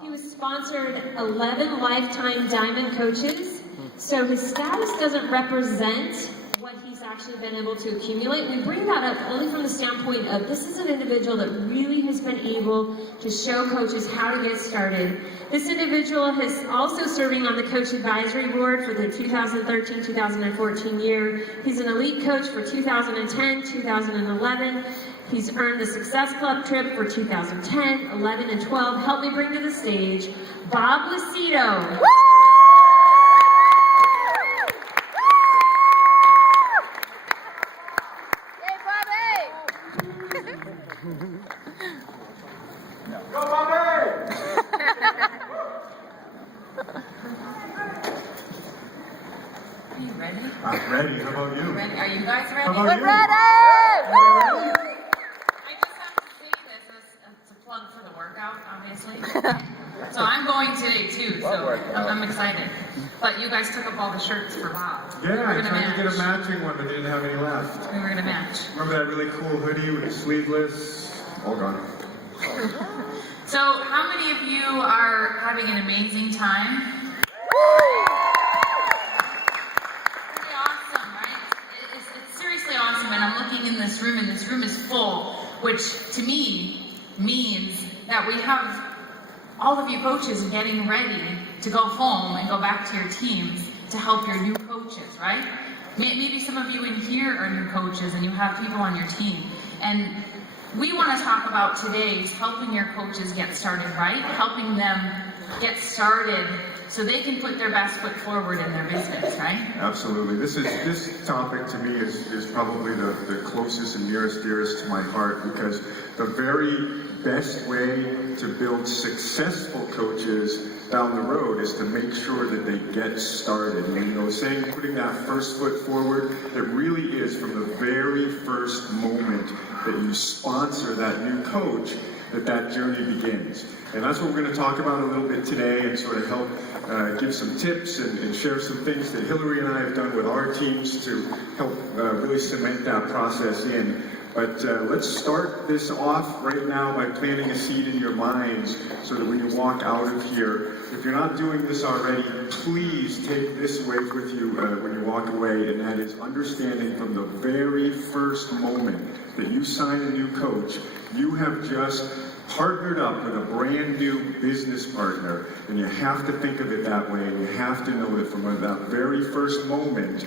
He was sponsored 11 lifetime diamond coaches, so his status doesn't represent what he's actually been able to accumulate. We bring that up only from the standpoint of this is an individual that really has been able to show coaches how to get started. This individual is also serving on the Coach Advisory Board for the 2013-2014 year. He's an elite coach for 2010, 2011. He's earned the Success Club trip for 2010, 11, and 12. Help me bring to the stage Bob Lucido. Go, Bobby! Are you ready? I'm ready. How about you? Ready? Are you guys ready? How about you? Ready! Ready? I just have to say this as a plug for the workout, obviously. So I'm going today too, so I'm excited. But you guys took up all the shirts for Bob. Yeah, I tried to get a matching one, but they didn't have any left. We were gonna match. Remember that really cool hoodie with the sleeveless? All gone. So how many of you are having an amazing time? Pretty awesome, right? It's seriously awesome, and I'm looking in this room, and this room is full, which to me means that we have all of you coaches getting ready to go home and go back to your teams to help your new coaches, right? Maybe some of you in here are new coaches and you have people on your team. And we want to talk about today is helping your coaches get started right, helping them get started so they can put their best foot forward in their business, right? Absolutely. This topic to me is probably the closest and nearest dearest to my heart, because the very best way to build successful coaches down the road is to make sure that they get started. And, you know, saying putting that first foot forward, it really is from the very first moment that you sponsor that new coach that journey begins. And that's what we're going to talk about a little bit today, and sort of help give some tips and share some things that Hilary and I have done with our teams to help really cement that process in. But let's start this off right now by planting a seed in your minds so that when you walk out of here, if you're not doing this already, please take this away with you when you walk away, and that is understanding from the very first moment that you sign a new coach, you have just partnered up with a brand new business partner, and you have to think of it that way, and you have to know that from that very first moment,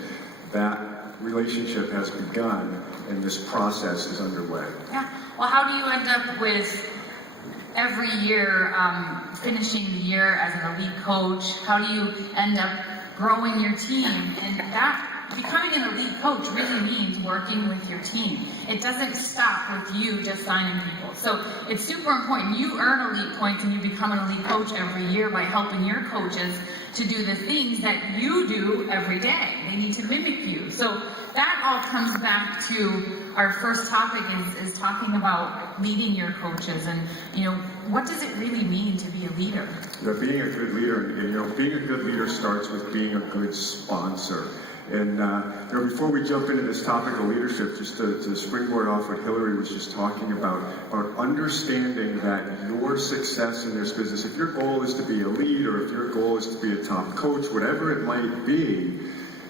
that relationship has begun and this process is underway. Yeah. Well, how do you end up with every year finishing the year as an elite coach? How do you end up growing your team? And that becoming an elite coach really means working with your team. It doesn't stop with you just signing people. So it's super important. You earn elite points and you become an elite coach every year by helping your coaches to do the things that you do every day. They need to mimic you. So that all comes back to our first topic is talking about leading your coaches, and you know, what does it really mean to be a leader? Yeah, being a good leader, and you know, being a good leader starts with being a good sponsor. And you know, before we jump into this topic of leadership, just to springboard off what Hilary was just talking about understanding that your success in this business, if your goal is to be a lead, or if your goal is to be a top coach, whatever it might be,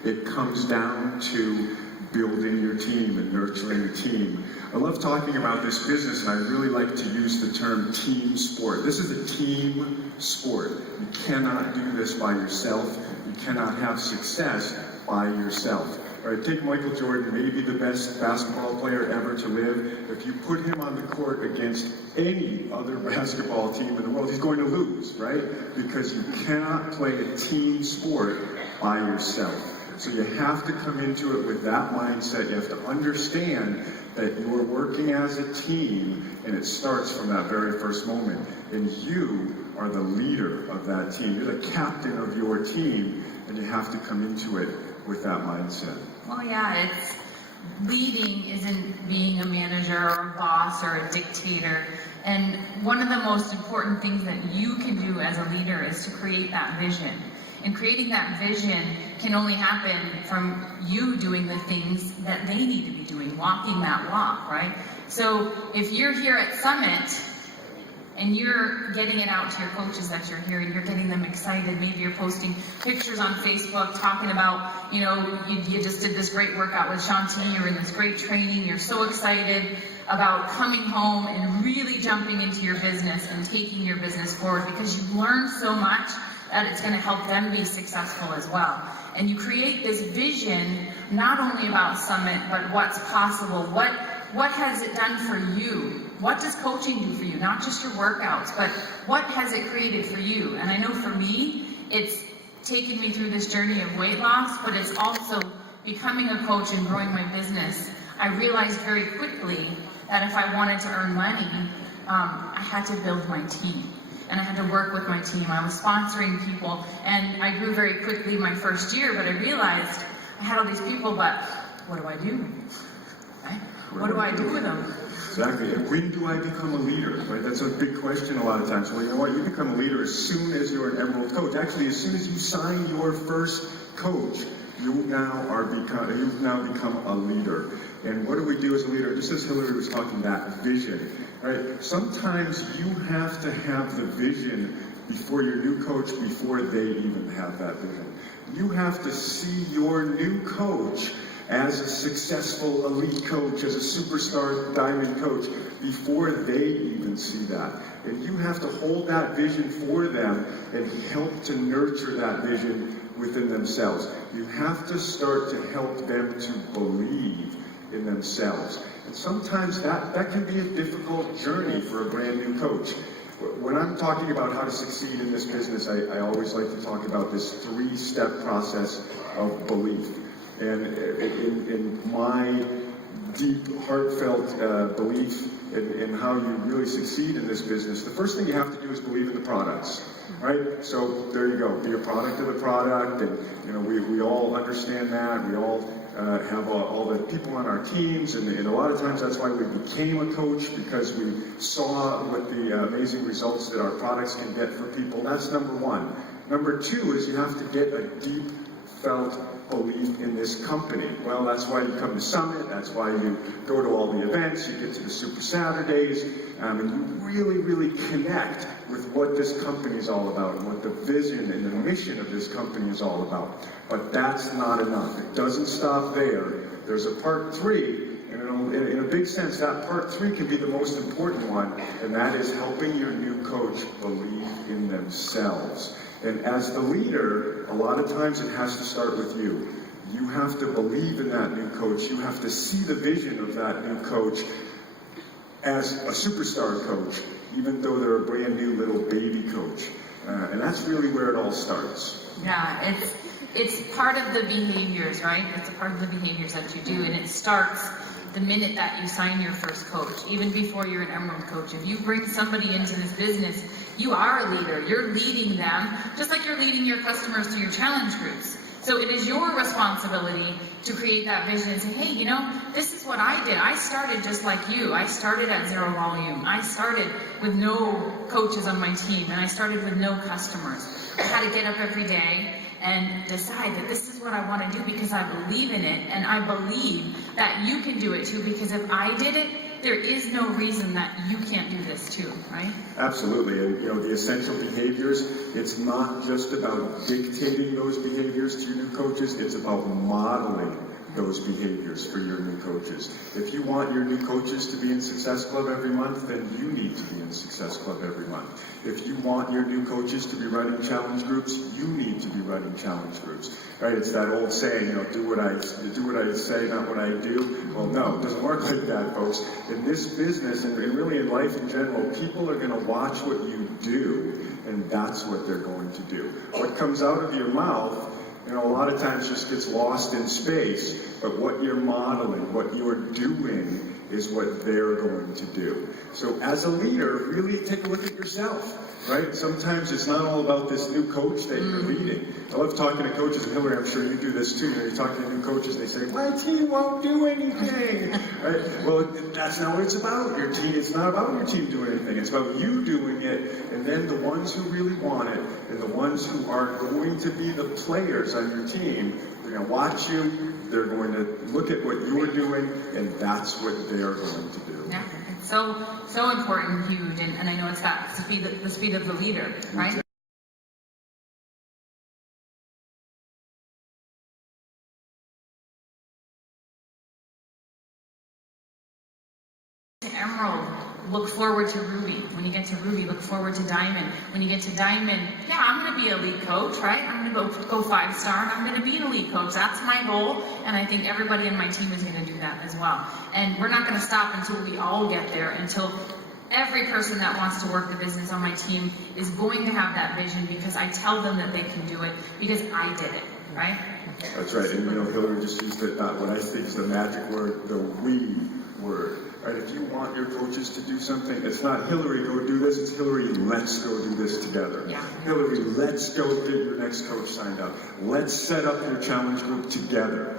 it comes down to building your team and nurturing the team. I love talking about this business, and I really like to use the term team sport. This is a team sport. You cannot do this by yourself. You cannot have success by yourself. All right, take Michael Jordan, maybe the best basketball player ever to live. If you put him on the court against any other basketball team in the world, he's going to lose, right? Because you cannot play a team sport by yourself. So you have to come into it with that mindset. You have to understand that you're working as a team, and it starts from that very first moment. And you are the leader of that team. You're the captain of your team, and you have to come into it with that mindset. Well, yeah, it's leading isn't being a manager or a boss or a dictator. And one of the most important things that you can do as a leader is to create that vision. And creating that vision can only happen from you doing the things that they need to be doing, walking that walk, right? So if you're here at Summit and you're getting it out to your coaches that you're here, and you're getting them excited. Maybe you're posting pictures on Facebook talking about, you know, you just did this great workout with Shanti, you're in this great training, you're so excited about coming home and really jumping into your business and taking your business forward, because you've learned so much that it's going to help them be successful as well. And you create this vision, not only about Summit, but what's possible. What has it done for you? What does coaching do for you? Not just your workouts, but what has it created for you? And I know for me, it's taken me through this journey of weight loss, but it's also becoming a coach and growing my business. I realized very quickly that if I wanted to earn money, I had to build my team. And I had to work with my team. I was sponsoring people, and I grew very quickly my first year, but I realized I had all these people, but what do I do? Right? What do I do with them? Exactly. And when do I become a leader? Right? That's a big question a lot of times. Well, you know what? You become a leader as soon as you're an Emerald coach. Actually, as soon as you sign your first coach, you've now become a leader. And what do we do as a leader? Just as Hilary was talking, that vision. Right? Sometimes you have to have the vision before your new coach, before they even have that vision. You have to see your new coach as a successful elite coach, as a superstar diamond coach, before they even see that. And you have to hold that vision for them and help to nurture that vision within themselves. You have to start to help them to believe in themselves. And sometimes that can be a difficult journey for a brand new coach. When I'm talking about how to succeed in this business, I always like to talk about this 3-step process of belief. And in my deep, heartfelt belief in how you really succeed in this business, the first thing you have to do is believe in the products, right? So there you go, be a product of the product, and you know we all understand that. We all have all the people on our teams, and a lot of times that's why we became a coach, because we saw what the amazing results that our products can get for people. That's number one. Number two is you have to get a deep felt belief in this company. Well, that's why you come to Summit, that's why you go to all the events, you get to the Super Saturdays, and you really, really connect with what this company is all about, and what the vision and the mission of this company is all about. But that's not enough. It doesn't stop there. There's a part 3, and in a big sense, that part 3 can be the most important one, and that is helping your new coach believe in themselves. And as the leader, a lot of times it has to start with you. You have to believe in that new coach. You have to see the vision of that new coach as a superstar coach, even though they're a brand new little baby coach. And that's really where it all starts. Yeah, it's part of the behaviors, right? It's a part of the behaviors that you do, and it starts the minute that you sign your first coach, even before you're an Emerald coach. If you bring somebody into this business, you are a leader. You're leading them, just like you're leading your customers to your challenge groups. So it is your responsibility to create that vision and say, hey, you know, this is what I did. I started just like you. I started at 0 volume. I started with no coaches on my team, and I started with no customers. I had to get up every day and decide that this is what I want to do because I believe in it, and I believe that you can do it too, because if I did it, there is no reason that you can't do this too, right? Absolutely, and you know, the essential behaviors, it's not just about dictating those behaviors to your new coaches, it's about modeling those behaviors for your new coaches. If you want your new coaches to be in Success Club every month, then you need to be in Success Club every month. If you want your new coaches to be running challenge groups, you need to be running challenge groups. Right? It's that old saying, you know, do what I say, not what I do. Well, no, it doesn't work like that, folks. In this business, and really in life in general, people are going to watch what you do, and that's what they're going to do. What comes out of your mouth, you know, a lot of times just gets lost in space, but what you're modeling, what you're doing, is what they're going to do. So as a leader, really take a look at yourself, right? Sometimes it's not all about this new coach that you're leading. I love talking to coaches, and Hilary, I'm sure you do this too. You know, you're talking to new coaches, and they say, my team won't do anything, right? Well, that's not what it's about. Your team, it's not about your team doing anything. It's about you doing it, and then the ones who really want it, and the ones who are going to be the players on your team, they're going to watch you, they're going to look at what you're doing, and that's what they're going to do. Yeah, So important and huge, and I know it's that the speed of the leader, right? Emerald, look forward to Ruby. When you get to Ruby, look forward to Diamond. When you get to Diamond, yeah, I'm going to be a lead coach, right? I'm going to go 5-star, and I'm going to be an elite coach. That's my goal, and I think everybody in my team is going to do that as well. And we're not going to stop until we all get there, until every person that wants to work the business on my team is going to have that vision, because I tell them that they can do it, because I did it, right? That's right, and Hilary just used what I think is the magic word, the we word. Right, if you want your coaches to do something, it's not Hilary, go do this, it's Hilary, let's go do this together. Yeah. Hilary, let's go get your next coach signed up. Let's set up your challenge group together.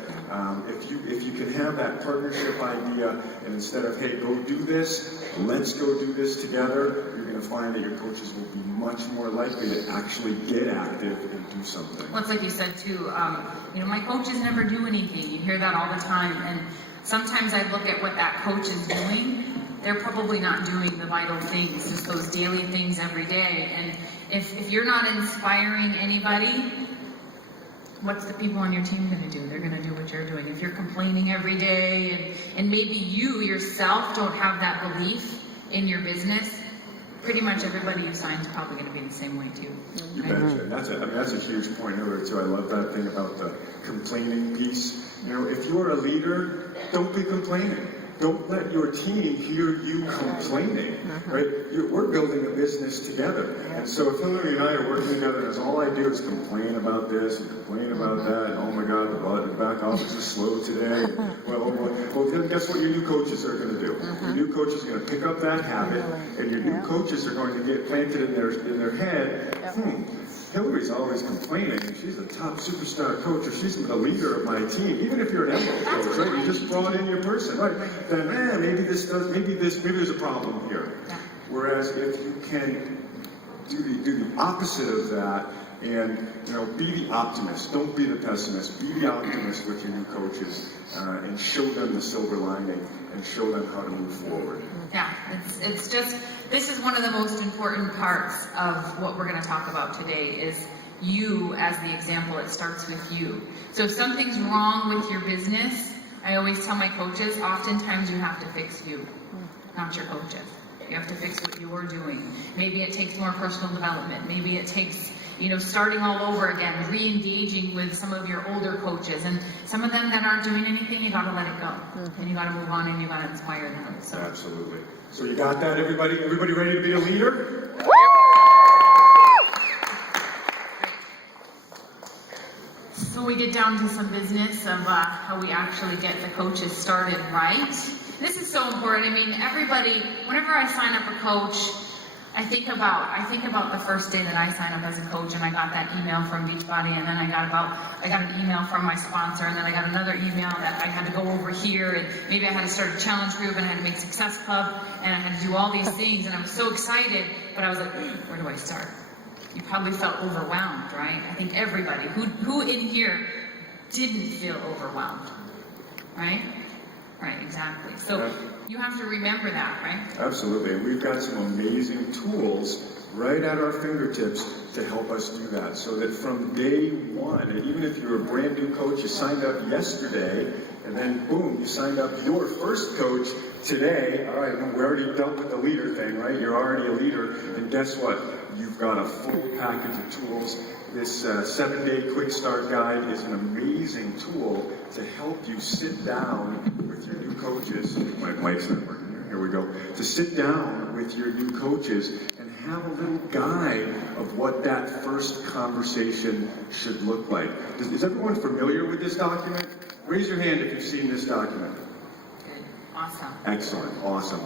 If you can have that partnership idea, and instead of, hey, go do this, let's go do this together, you're going to find that your coaches will be much more likely to actually get active and do something. Well, it's like you said too, my coaches never do anything. You hear that all the time, and sometimes I look at what that coach is doing. They're probably not doing the vital things, just those daily things every day. And if you're not inspiring anybody, what's the people on your team going to do? They're going to do what you're doing. If you're complaining every day, and maybe you yourself don't have that belief in your business, pretty much everybody you sign is probably going to be the same way too. You betcha. And that's a huge point, Hilary, too. I love that thing about the complaining piece. If you're a leader, don't be complaining. Don't let your team hear you complaining, right? We're building a business together. And so if Hilary and I are working together, and all I do is complain about this and complain about that, and oh my God, the back office is slow today. Well, then guess what your new coaches are going to do? Your new coaches are going to pick up that habit, and your new coaches are going to get planted in their head, Hilary's always complaining, and she's a top superstar coach, or she's the leader of my team. Even if you're an emerald coach, right? You just brought in your person, right? Then, maybe there's a problem here. Whereas if you can do the opposite of that, and be the optimist, don't be the pessimist. Be the optimist with your new coaches, and show them the silver lining, and show them how to move forward. Yeah, it's just, this is one of the most important parts of what we're going to talk about today, is you as the example. It starts with you. So if something's wrong with your business, I always tell my coaches, oftentimes you have to fix you, not your coaches. You have to fix what you're doing. Maybe it takes more personal development. Maybe it takes starting all over again, re-engaging with some of your older coaches, and some of them that aren't doing anything, you gotta let it go. And you gotta move on, and you gotta inspire them. So. Absolutely. So you got that, everybody? Everybody ready to be a leader? So we get down to some business of how we actually get the coaches started right. This is so important. I mean, everybody, whenever I sign up a coach, I think about the first day that I signed up as a coach, and I got that email from Beachbody, and then I got an email from my sponsor, and then I got another email that I had to go over here, and maybe I had to start a challenge group, and I had to make Success Club, and I had to do all these things, and I was so excited, but I was like, where do I start? You probably felt overwhelmed, right? I think everybody, who in here didn't feel overwhelmed, right? Right, exactly. So you have to remember that, right? Absolutely. And we've got some amazing tools right at our fingertips to help us do that. So that from day one, and even if you're a brand new coach, you signed up yesterday, and then boom, you signed up your first coach today. All right, we already dealt with the leader thing, right? You're already a leader. And guess what? You've got a full package of tools. This 7-day quick start guide is an amazing tool to help you sit down with your new coaches. My mic's not working here. Here we go. To sit down with your new coaches and have a little guide of what that first conversation should look like. Is everyone familiar with this document? Raise your hand if you've seen this document. Good. Awesome. Excellent. Awesome.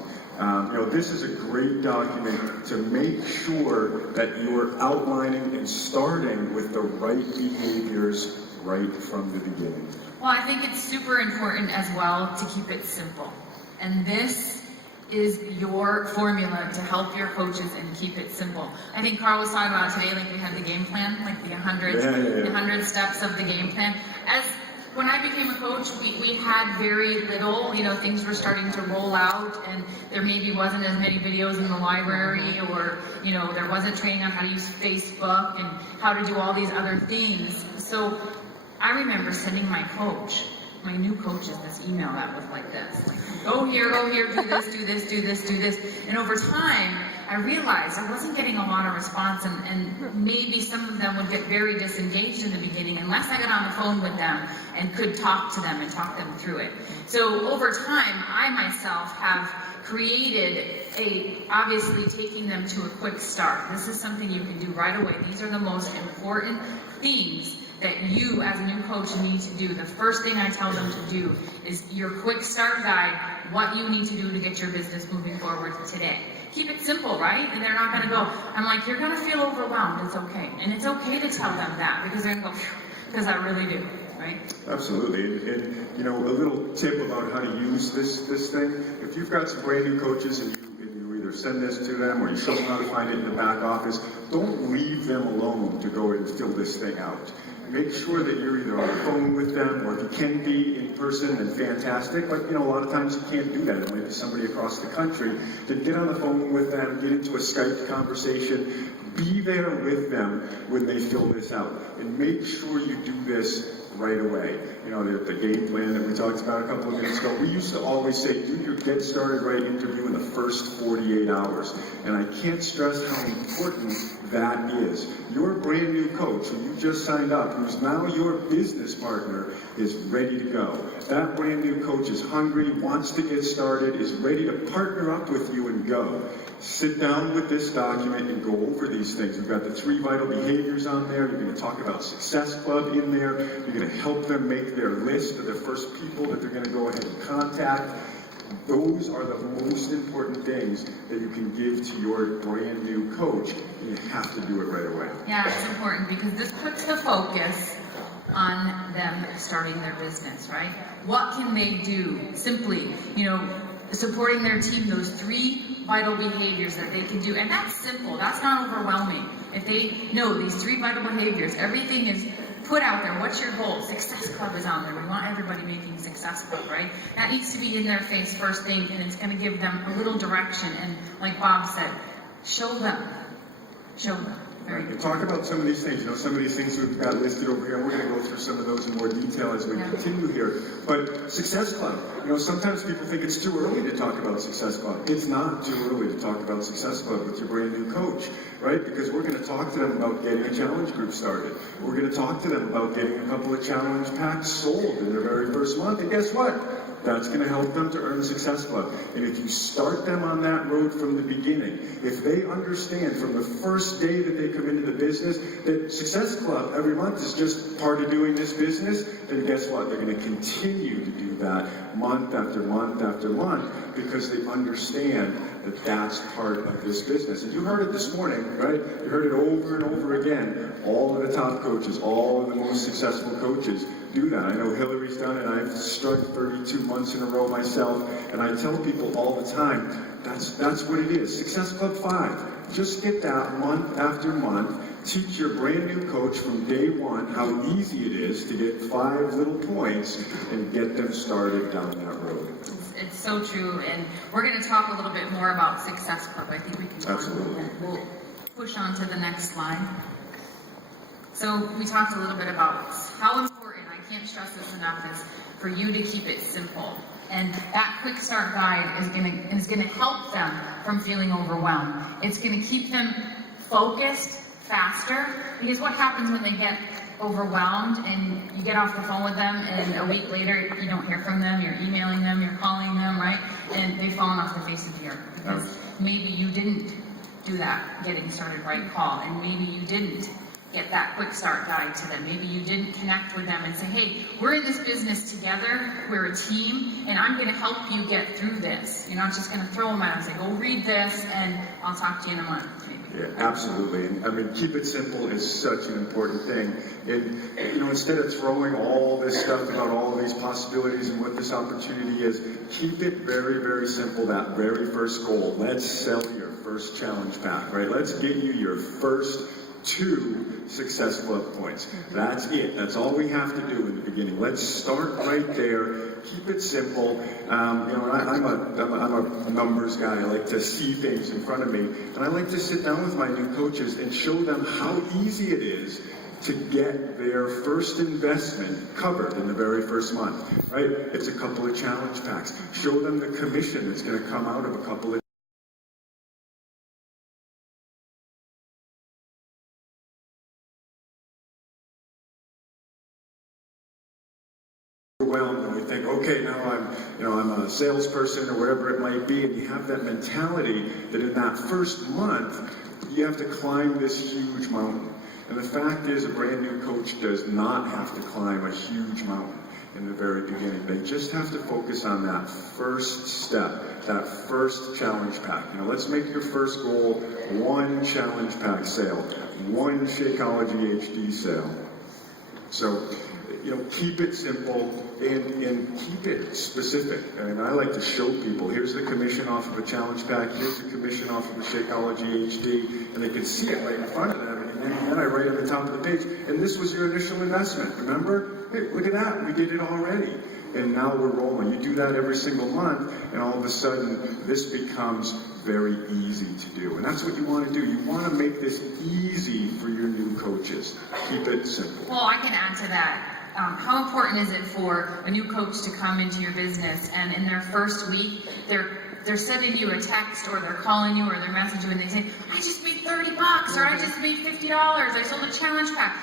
This is a great document to make sure that you're outlining and starting with the right behaviors right from the beginning. Well, I think it's super important as well to keep it simple. And this is your formula to help your coaches and keep it simple. I think Carl was talking about today, like we had the game plan, like the 100 steps of the game plan. when I became a coach, we had very little, things were starting to roll out, and there maybe wasn't as many videos in the library, or, there wasn't training on how to use Facebook and how to do all these other things. So I remember sending my new coaches, this email that was like this, like, go here, do this, do this, do this, do this. And over time, I realized I wasn't getting a lot of response, and maybe some of them would get very disengaged in the beginning unless I got on the phone with them and could talk to them and talk them through it. So over time, I myself have created obviously taking them to a quick start. This is something you can do right away. These are the most important things that you as a new coach need to do. The first thing I tell them to do is your quick start guide, what you need to do to get your business moving forward today. Keep it simple, right? And they're not going to go, I'm like, you're going to feel overwhelmed. It's okay. And it's okay to tell them that, because they're going to go, because I really do, right? Absolutely. And a little tip about how to use this thing. If you've got some brand new coaches and you either send this to them or you show them how to find it in the back office, don't leave them alone to go and fill this thing out. Make sure that you're either on the phone with them, or if you can be in person, then fantastic. But a lot of times you can't do that. It might be somebody across the country. Then get on the phone with them, get into a Skype conversation, be there with them when they fill this out, and make sure you do this right away. The game plan that we talked about a couple of minutes ago, we used to always say, do your Get Started Right interview in the first 48 hours. And I can't stress how important that is. Your brand new coach, who you just signed up, who's now your business partner, is ready to go. That brand new coach is hungry, wants to get started, is ready to partner up with you and go. Sit down with this document and go over these things. We've got the 3 vital behaviors on there. You're going to talk about Success Club in there. You're going to help them make their list of the first people that they're going to go ahead and contact. Those are the most important things that you can give to your brand new coach, and you have to do it right away. Yeah, it's important because this puts the focus on them starting their business, right? What can they do? Simply, supporting their team, those 3 vital behaviors that they can do. And that's simple. That's not overwhelming. If they know these 3 vital behaviors, everything is put out there. What's your goal? Success Club is on there. We want everybody making Success Club, right? That needs to be in their face first thing, and it's going to give them a little direction. And like Bob said, show them. Show them. Very good. Talk about some of these things. Some of these things we've got listed over here. We're going to go through some of those in more detail as we continue here. But Success Club, sometimes people think it's too early to talk about Success Club. It's not too early to talk about Success Club with your brand new coach, right? Because we're going to talk to them about getting a challenge group started. We're going to talk to them about getting a couple of challenge packs sold in their very first month. And guess what? That's going to help them to earn the Success Club. And if you start them on that road from the beginning, if they understand from the first day that they come into the business that Success Club every month is just part of doing this business, then guess what? They're going to continue to do that month after month after month because they understand that that's part of this business. And you heard it this morning, right? You heard it over and over again. All of the top coaches, all of the most successful coaches do that. I know Hilary's done it. I've struck 32 months in a row myself, and I tell people all the time, that's what it is. Success Club 5. Just get that month after month. Teach your brand new coach from day one how easy it is to get 5 little points and get them started down that road. It's so true, and we're going to talk a little bit more about Success Club. I think we can. Absolutely. We'll push on to the next slide. So we talked a little bit about how important, I can't stress this enough, is for you to keep it simple. And that quick start guide is gonna help them from feeling overwhelmed. It's gonna keep them focused faster, because what happens when they get overwhelmed and you get off the phone with them and a week later you don't hear from them, you're emailing them, you're calling them, right? And they've fallen off the face of the earth because maybe you didn't do that getting started right call, and maybe you didn't get that quick start guide to them. Maybe you didn't connect with them and say, hey, we're in this business together, we're a team, and I'm going to help you get through this. You're not just going to throw them out and say, go read this, and I'll talk to you in a month. Yeah, absolutely. And I mean, keep it simple is such an important thing. And, instead of throwing all this stuff about all of these possibilities and what this opportunity is, keep it very, very simple, that very first goal. Let's sell your first challenge pack, right? Let's get you your first 2 Success Club points. That's it. That's all we have to do in the beginning. Let's start right there. Keep it simple. I'm a numbers guy. I like to see things in front of me. And I like to sit down with my new coaches and show them how easy it is to get their first investment covered in the very first month, right? It's a couple of challenge packs. Show them the commission that's going to come out of a couple of overwhelmed, and we think, okay, now I'm a salesperson or whatever it might be, and you have that mentality that in that first month you have to climb this huge mountain. And the fact is, a brand new coach does not have to climb a huge mountain in the very beginning. They just have to focus on that first step, that first challenge pack. Let's make your first goal 1 challenge pack sale, 1 Shakeology HD sale. So, keep it simple and keep it specific. And I like to show people, here's the commission off of a challenge pack, here's the commission off of a Shakeology HD, and they can see it right in front of them. And then I write on the top of the page, and this was your initial investment, remember? Hey, look at that, we did it already. And now we're rolling. You do that every single month, and all of a sudden, this becomes very easy to do. And that's what you want to do. You want to make this easy for your new coaches. Keep it simple. Well, I can add to that. How important is it for a new coach to come into your business and in their first week, they're sending you a text or they're calling you or they're messaging you and they say, I just made $30 or I just made $50, I sold a challenge pack.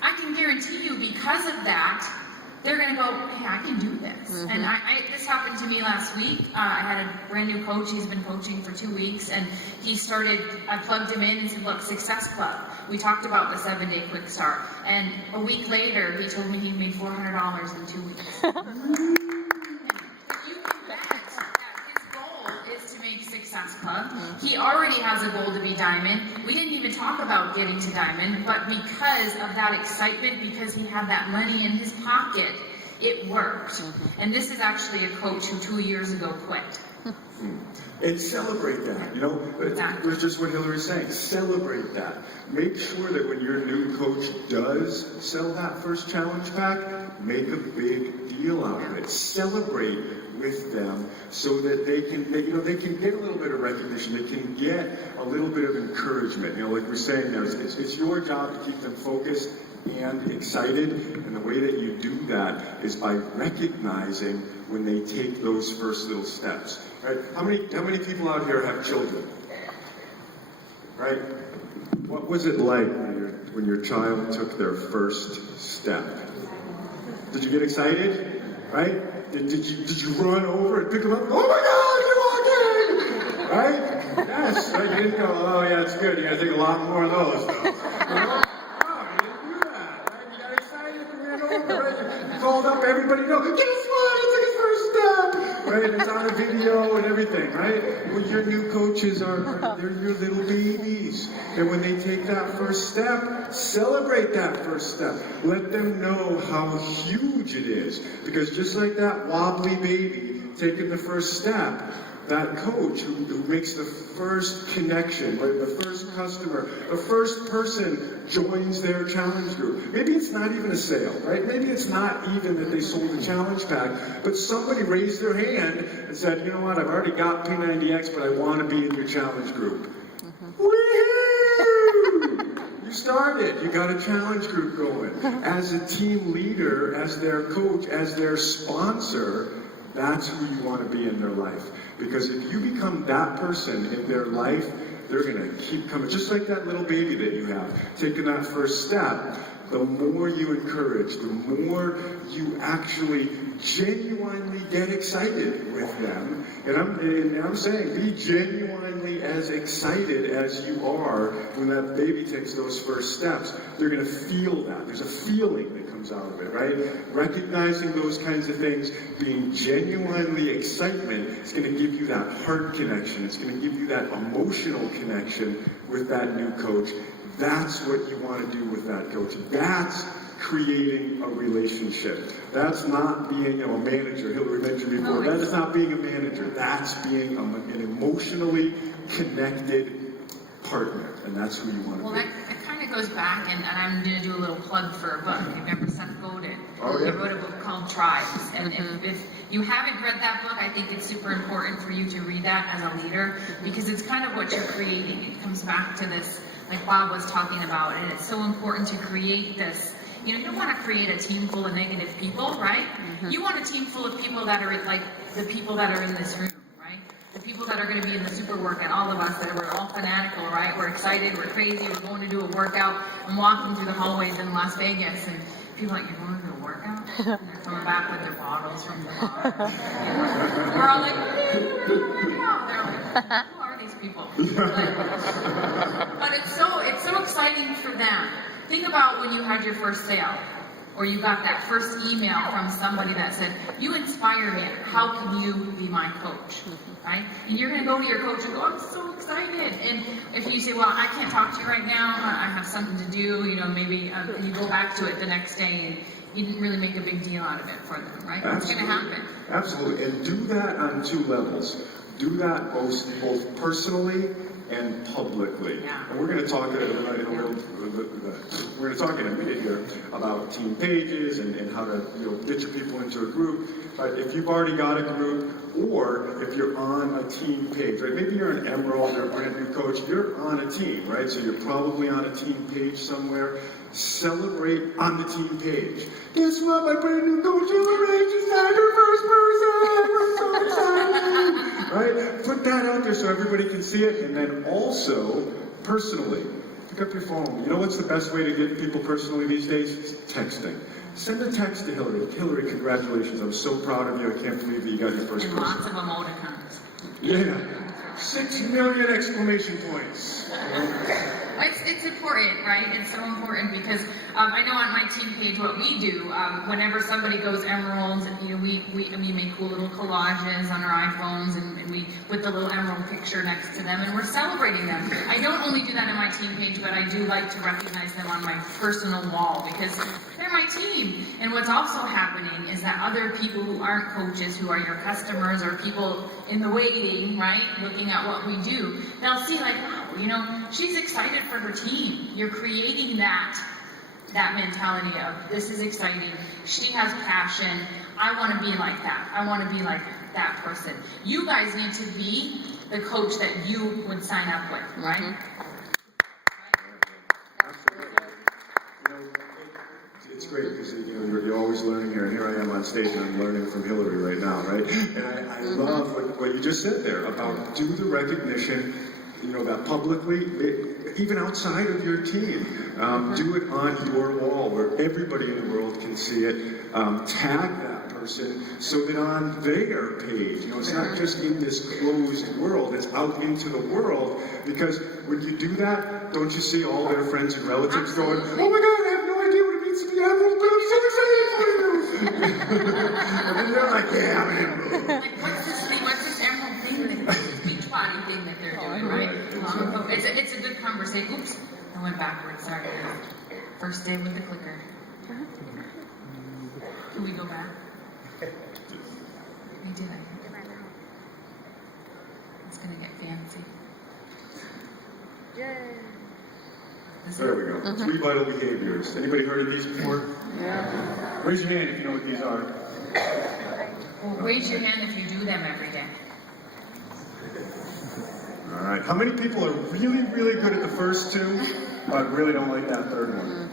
I can guarantee you because of that, they're going to go, hey, I can do this. And this happened to me last week. I had a brand new coach. He's been coaching for 2 weeks. And I plugged him in and said, look, Success Club. We talked about the 7-day quick start. And a week later, he told me he made $400 in 2 weeks. And you can bet that his goal is to make Success Club. He already has a goal to be Diamond. We didn't even talk about getting to Diamond, but because of that excitement, because he had that money in his pocket, it worked. And this is actually a coach who 2 years ago quit. And celebrate that, It was just what Hilary's saying. Celebrate that. Make sure that when your new coach does sell that first challenge pack, make a big deal out of it. Celebrate with them so that they can get a little bit of recognition. They can get a little bit of encouragement. Like we're saying there, it's your job to keep them focused and excited, and the way that you do that is by recognizing when they take those first little steps. Right? How many people out here have children? Right? What was it like when your child took their first step? Did you get excited? Right? Did you run over and pick them up? Oh my God, you're walking! Right? Yes. Right? You didn't go, oh yeah, it's good. You gotta take a lot more of those. No, you didn't do that. Right? You got excited and ran over. Right? You called up everybody. Guess what? He took his first step. Right? It's on a video and everything. Right? Well, your new coaches they're your little babies, and when they take that first step, celebrate that first step. Let them know how huge it is, because just like that wobbly baby taking the first step, that coach who makes the first connection, right, the first customer, the first person joins their challenge group. Maybe it's not even a sale, right? Maybe it's not even that they sold a challenge pack, but somebody raised their hand and said, you know what, I've already got P90X, but I want to be in your challenge group. Woo-hoo! You started, you got a challenge group going. As a team leader, as their coach, as their sponsor, that's who you want to be in their life. Because if you become that person in their life, they're going to keep coming. Just like that little baby that you have, taking that first step. The more you encourage, the more you actually genuinely get excited with them. And I'm saying, be genuinely as excited as you are when that baby takes those first steps. They're going to feel that. There's a feeling that comes out of it, right? Recognizing those kinds of things, being genuinely excitement, it's going to give you that heart connection. It's going to give you that emotional connection with that new coach. That's what you want to do with that coach. That's creating a relationship. That's not being a manager. Hilary mentioned before. That is not being a manager. That's being an emotionally connected partner. And that's who you want to be. Well, that kind of goes back, and I'm going to do a little plug for a book. Remember Seth Godin? Oh, yeah. He wrote a book called Tribes. And if you haven't read that book, I think it's super important for you to read that as a leader, because it's kind of what you're creating. It comes back to this, like Bob was talking about, and it's so important to create this. You don't want to create a team full of negative people, right? You want a team full of people that are like the people that are in this room. The people that are going to be in the super workout, all of us that we're all fanatical, right? We're excited, we're crazy, we're going to do a workout. I'm walking through the hallways in Las Vegas, and people are like, you're going to do a workout? And they're coming back with their bottles from the bar. We're all like, we're doing a workout. They're like, who are these people? But it's so exciting for them. Think about when you had your first sale, or you got that first email from somebody that said, you inspire me, how can you be my coach, right? And you're gonna go to your coach and go, I'm so excited. And if you say, well, I can't talk to you right now, I have something to do, maybe you go back to it the next day and you didn't really make a big deal out of it for them, right? It's gonna happen. Absolutely, and do that on two levels. Do that both personally and publicly. Yeah. And we're going to talk we're going to talk in a minute here about team pages and how to get your people into a group. But if you've already got a group, or if you're on a team page, right? Maybe you're an Emerald or a brand new coach, you're on a team, right? So you're probably on a team page somewhere. Celebrate on the team page. Guess what? My brand new coach Hilary just had her first person. We're so excited. Right? Put that out there so everybody can see it. And then also, personally, pick up your phone. You know what's the best way to get people personally these days? It's texting. Send a text to Hilary. Hilary, congratulations. I'm so proud of you. I can't believe that you got your first And person. lots of emoticons. Yeah. 6 million exclamation points. It's important, right? It's so important because I know on my team page what we do. Whenever somebody goes emeralds, we make cool little collages on our iPhones, and we put the little emerald picture next to them, and we're celebrating them. I don't only do that on my team page, but I do like to recognize them on my personal wall because they're my team. And what's also happening is that other people who aren't coaches, who are your customers or people in the waiting, right, looking at what we do, they'll see like, wow, she's excited for her team. You're creating that mentality of this is exciting. She has passion. I want to be like that. I want to be like that person. You guys need to be the coach that you would sign up with, right? It's great because you're always learning here, and here I am on stage and I'm learning from Hilary right now, right? And I love what you just said there about do the recognition, that publicly, even outside of your team. Do it on your wall where everybody in the world can see it. Tag that person so that on their page, it's not just in this closed world, it's out into the world, because when you do that, don't you see all their friends and relatives going, oh my God, I have no idea what it means to be emerald, but I'm so excited for you! And then they're like, yeah, I'm an emerald. Like, what's this emerald thing, this beachbody thing that they're doing, right? It's a good conversation. Oops, I went backwards, sorry. First day with the clicker. Can we go back? We did, I think. It's gonna get fancy. Yay. There we go. 3 vital behaviors. Anybody heard of these before? Yeah. Raise your hand if you know what these are. Well, raise your hand if you do them every day. All right. How many people are really, really good at the first 2, but really don't like that third one?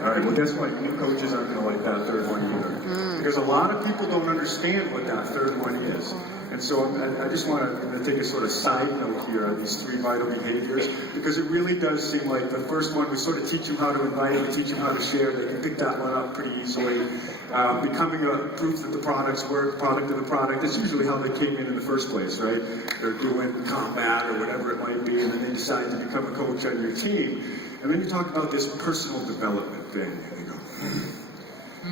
All right. Well, guess what? New coaches aren't going to like that third one either. Because a lot of people don't understand what that third one is. And so I just want to take a sort of side note here on these 3 vital behaviors, because it really does seem like the first one, we sort of teach them how to invite, we teach them how to share. They can pick that one up pretty easily. Becoming a proof that the products work, product of the product, that's usually how they came in the first place, right? They're doing combat or whatever it might be, and then they decide to become a coach on your team. And then you talk about this personal development thing, and they go, I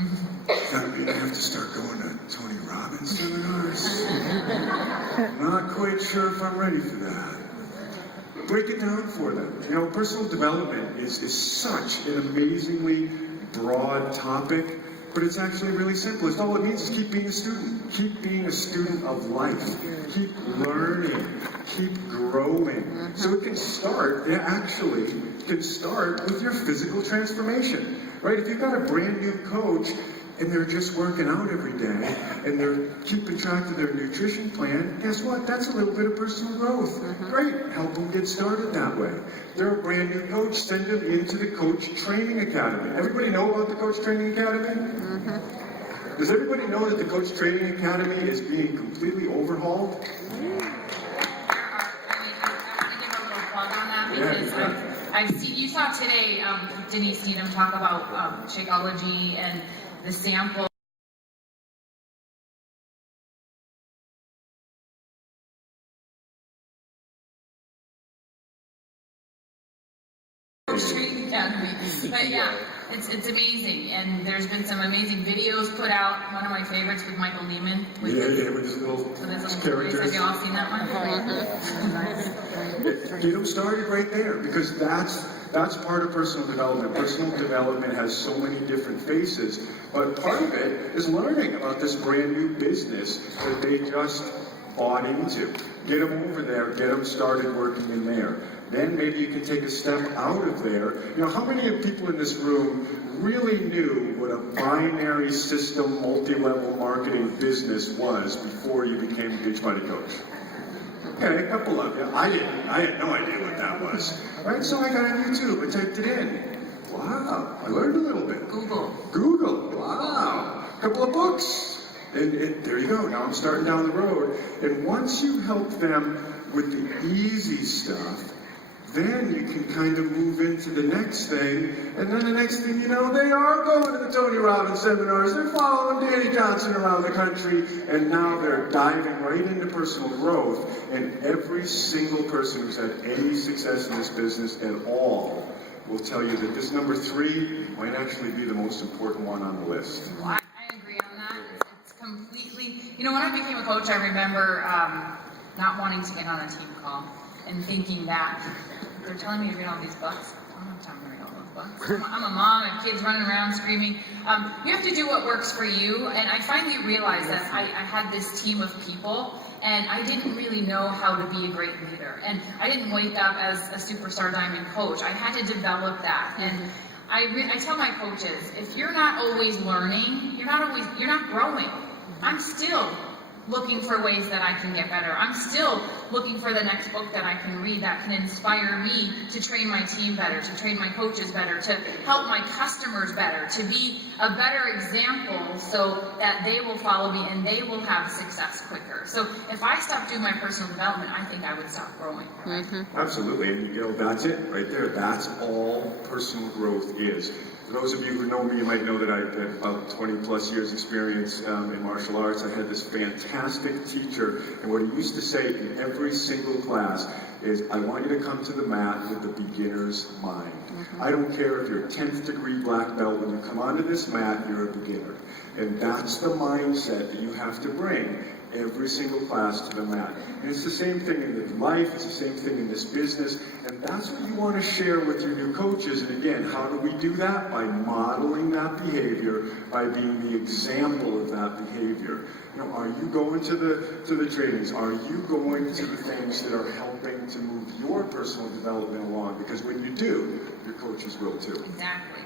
have to start going to Tony Robbins seminars. Not quite sure if I'm ready for that. Break it down for them. Personal development is such an amazingly broad topic, but it's actually really simple. It's all it means is keep being a student. Keep being a student of life. Keep learning. keep growing. So it can start, it actually can start with your physical transformation, right? If you've got a brand new coach and they're just working out every day and they're keeping track of their nutrition plan, guess what? That's a little bit of personal growth. Great, help them get started that way. They're a brand new coach, send them into the Coach Training Academy. Everybody know about the Coach Training Academy? Does everybody know that the Coach Training Academy is being completely overhauled? I want to give a little plug on that because I've seen, you saw today Denise Needham talk about Shakeology and the sample. Training Academy. But yeah, it's amazing, and there's been some amazing videos put out. One of my favorites with Michael Neiman. With his little characters. Have you all seen that one? Get them started right there, because that's part of personal development. Personal development has so many different faces, but part of it is learning about this brand new business that they just bought into. Get them over there, get them started working in there. Then maybe you can take a step out of there. You know, how many of people in this room really knew what a binary system, multi-level marketing business was before you became a Beachbody coach? Okay, a couple of you. I didn't. I had no idea what that was. Right? So I got on YouTube and typed it in. Wow, I learned a little bit. Google. Wow. A couple of books. And there you go. Now I'm starting down the road. And once you help them with the easy stuff, then you can kind of move into the next thing, and then the next thing you know, they are going to the Tony Robbins seminars, they're following Danny Johnson around the country, and now they're diving right into personal growth. And every single person who's had any success in this business at all will tell you that this number 3 might actually be the most important one on the list. Well, I agree on that. It's completely, you know, when I became a coach, I remember not wanting to get on a team call and thinking that they're telling me to read all these books. I don't have time to read all those books. I'm a mom, I have kids running around screaming. You have to do what works for you. And I finally realized that I had this team of people, and I didn't really know how to be a great leader. And I didn't wake up as a superstar diamond coach. I had to develop that. And I tell my coaches, if you're not always learning, you're not growing. I'm still looking for ways that I can get better. I'm still looking for the next book that I can read that can inspire me to train my team better, to train my coaches better, to help my customers better, to be a better example so that they will follow me and they will have success quicker. So if I stopped doing my personal development, I think I would stop growing. Absolutely, and you know, that's it right there. That's all personal growth is. For those of you who know me, you might know that I have about 20 plus years experience in martial arts. I had this fantastic teacher, and what he used to say in every single class is, I want you to come to the mat with the beginner's mind. I don't care if you're a 10th degree black belt, when you come onto this mat, you're a beginner. And that's the mindset that you have to bring every single class to the mat. And it's the same thing in life, it's the same thing in this business, and that's what you want to share with your new coaches. And again, how do we do that? By modeling that behavior, by being the example of that behavior. You know, are you going to the trainings? Are you going to the things that are helping to move your personal development along? Because when you do, your coaches will too. Exactly.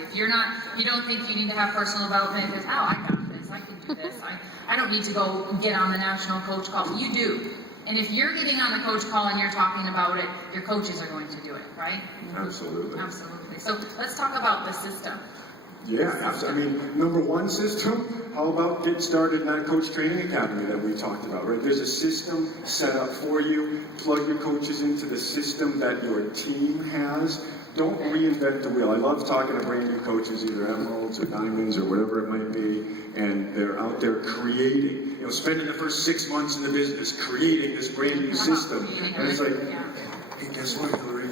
If you don't think you need to have personal development, because, oh, I got this, I can do this. I don't need to go get on the national coach call. You do. And if you're getting on the coach call and you're talking about it, your coaches are going to do it, right? Absolutely. Absolutely. So let's talk about the system. Yeah, absolutely. I mean, number 1 system, how about get started in that Coach Training Academy that we talked about, right? There's a system set up for you. Plug your coaches into the system that your team has. Don't reinvent the wheel. I love talking to brand new coaches, either emeralds or diamonds or whatever it might be, and they're out there creating, you know, spending the first 6 months in the business creating this brand new system. And it's like, hey, guess what, Hilary?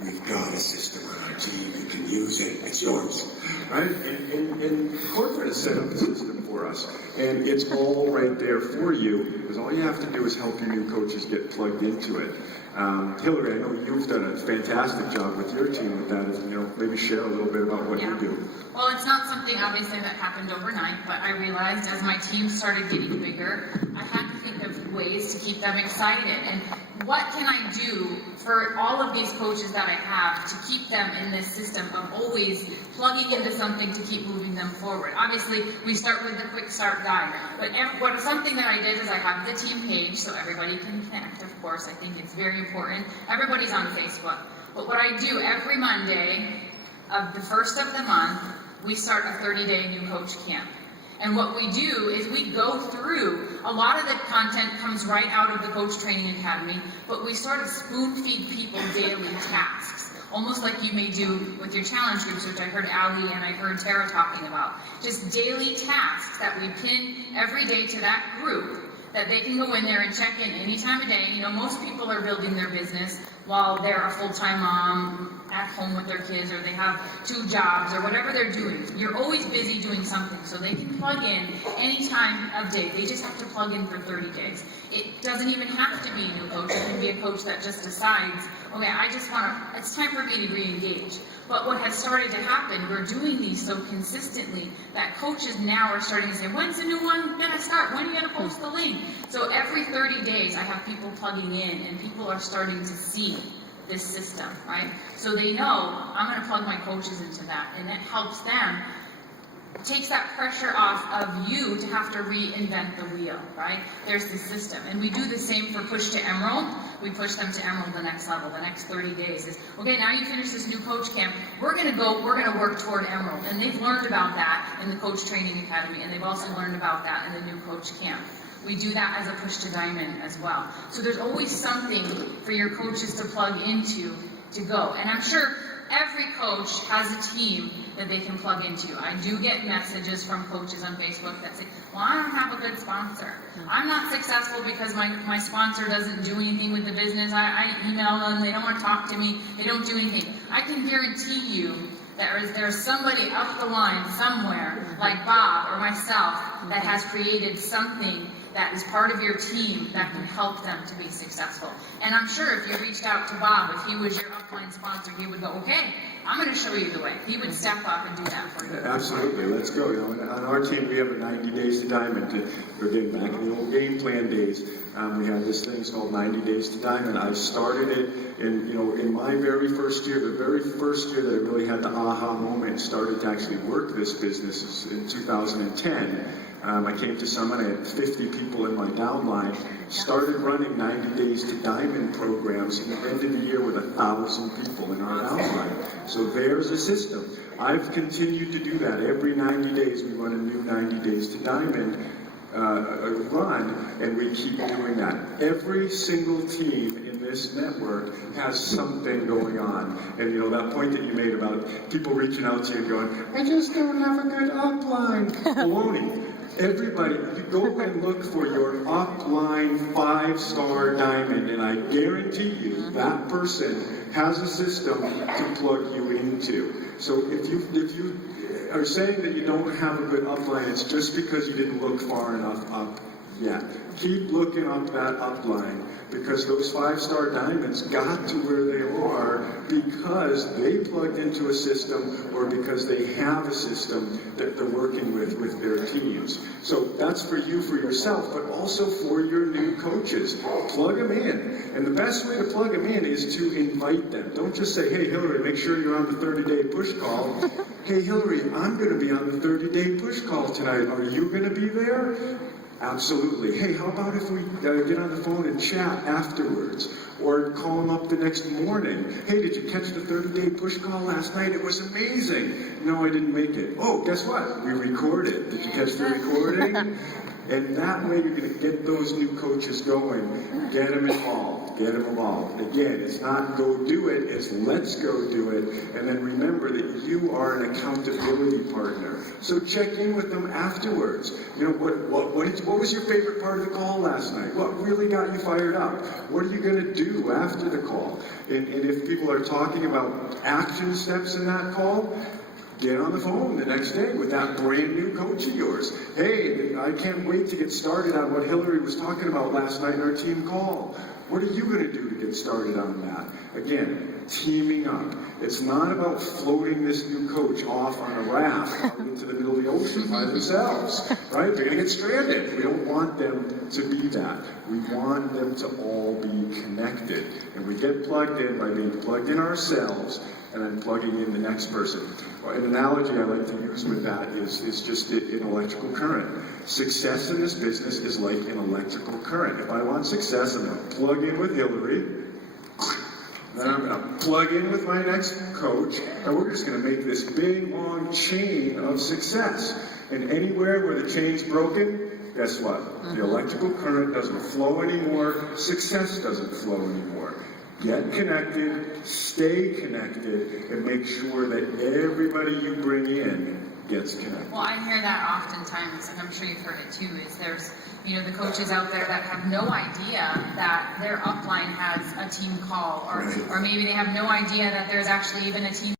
We've got a system on our team. You can use it. It's yours. Right? And corporate has set up a system for us. And it's all right there for you, because all you have to do is help your new coaches get plugged into it. Hilary, I know you've done a fantastic job with your team with that. Maybe share a little bit about what you do. Well, it's not something obviously that happened overnight, but I realized as my team started getting bigger, I had to think of ways to keep them excited. And what can I do for all of these coaches that I have to keep them in this system of always plugging into something to keep moving them forward? Obviously, we start with the quick start guide, but something that I did is I have the team page so everybody can connect, of course. I think it's very important. Everybody's on Facebook. But what I do every Monday of the first of the month, we start a 30-day new coach camp. And what we do is we go through, a lot of the content comes right out of the Coach Training Academy, but we sort of spoon feed people daily tasks, almost like you may do with your challenge groups, which I heard Ali and I heard Tara talking about. Just daily tasks that we pin every day to that group, that they can go in there and check in any time of day. Most people are building their business while they're a full-time mom at home with their kids, or they have 2 jobs, or whatever they're doing. You're always busy doing something, so they can plug in any time of day. They just have to plug in for 30 days. It doesn't even have to be a new coach. It can be a coach that just decides, okay, it's time for me to re-engage. But what has started to happen, we're doing these so consistently that coaches now are starting to say, when's the new one gonna start? When are you gonna post the link? So every 30 days I have people plugging in, and people are starting to see this system, right? So they know I'm gonna plug my coaches into that, and it helps them, takes that pressure off of you to have to reinvent the wheel, right? There's the system. And we do the same for Push to Emerald. We push them to Emerald the next level. The next 30 days is, okay, now you finish this new coach camp, we're gonna work toward Emerald. And they've learned about that in the Coach Training Academy, and they've also learned about that in the new coach camp. We do that as a Push to Diamond as well. So there's always something for your coaches to plug into to go. And I'm sure every coach has a team that they can plug into. I do get messages from coaches on Facebook that say, well, I don't have a good sponsor. I'm not successful because my sponsor doesn't do anything with the business. I email them, they don't want to talk to me, they don't do anything. I can guarantee you that there's somebody up the line somewhere, like Bob or myself, that has created something that is part of your team that can help them to be successful. And I'm sure if you reached out to Bob, if he was your upline sponsor, he would go, okay, I'm going to show you the way. He would step up and do that for you. Absolutely, let's go. On our team, we have a 90 Days to Diamond. We're getting back in the old game plan days. We have this thing called 90 Days to Diamond. I started it in my very first year, the very first year that I really had the aha moment, started to actually work this business in 2010. I came to Summit, I had 50 people in my downline, started running 90 Days to Diamond programs, and ended the year with 1,000 people in our downline. So there's a system. I've continued to do that. Every 90 days we run a new 90 Days to Diamond run, and we keep doing that. Every single team in this network has something going on. And that point that you made about people reaching out to you and going, I just don't have a good upline. Baloney. Everybody, you go and look for your upline 5-star diamond, and I guarantee you that person has a system to plug you into. So if you are saying that you don't have a good upline, it's just because you didn't look far enough up yet. Keep looking up that upline, because those 5-star diamonds got to where they are because they plugged into a system, or because they have a system that they're working with their teams. So that's for you, for yourself, but also for your new coaches. Plug them in. And the best way to plug them in is to invite them. Don't just say, hey, Hilary, make sure you're on the 30-day push call. Hey, Hilary, I'm going to be on the 30-day push call tonight. Are you going to be there? Absolutely. Hey, how about if we get on the phone and chat afterwards? Or call them up the next morning. Hey, did you catch the 30-day push call last night? It was amazing. No, I didn't make it. Oh, guess what? We recorded. Did you catch the recording? And that way you're going to get those new coaches going. Get them involved. Get them involved. Again, it's not go do it, it's let's go do it. And then remember that you are an accountability partner. So check in with them afterwards. What was your favorite part of the call last night? What really got you fired up? What are you going to do after the call? And if people are talking about action steps in that call, get on the phone the next day with that brand new coach of yours. Hey, I can't wait to get started on what Hilary was talking about last night in our team call. What are you going to do to get started on that? Again, teaming up. It's not about floating this new coach off on a raft out into the middle of the ocean by themselves, right? They're going to get stranded. We don't want them to be that. We want them to all be connected. And we get plugged in by being plugged in ourselves and then plugging in the next person. Well, an analogy I like to use with that is just an electrical current. Success in this business is like an electrical current. If I want success, I'm going to plug in with Hilary, then I'm going to plug in with my next coach, and we're just going to make this big, long chain of success. And anywhere where the chain's broken, guess what? The electrical current doesn't flow anymore, success doesn't flow anymore. Get connected, stay connected, and make sure that everybody you bring in gets connected. Well, I hear that oftentimes, and I'm sure you've heard it too, is there's, the coaches out there that have no idea that their upline has a team call, or maybe they have no idea that there's actually even a team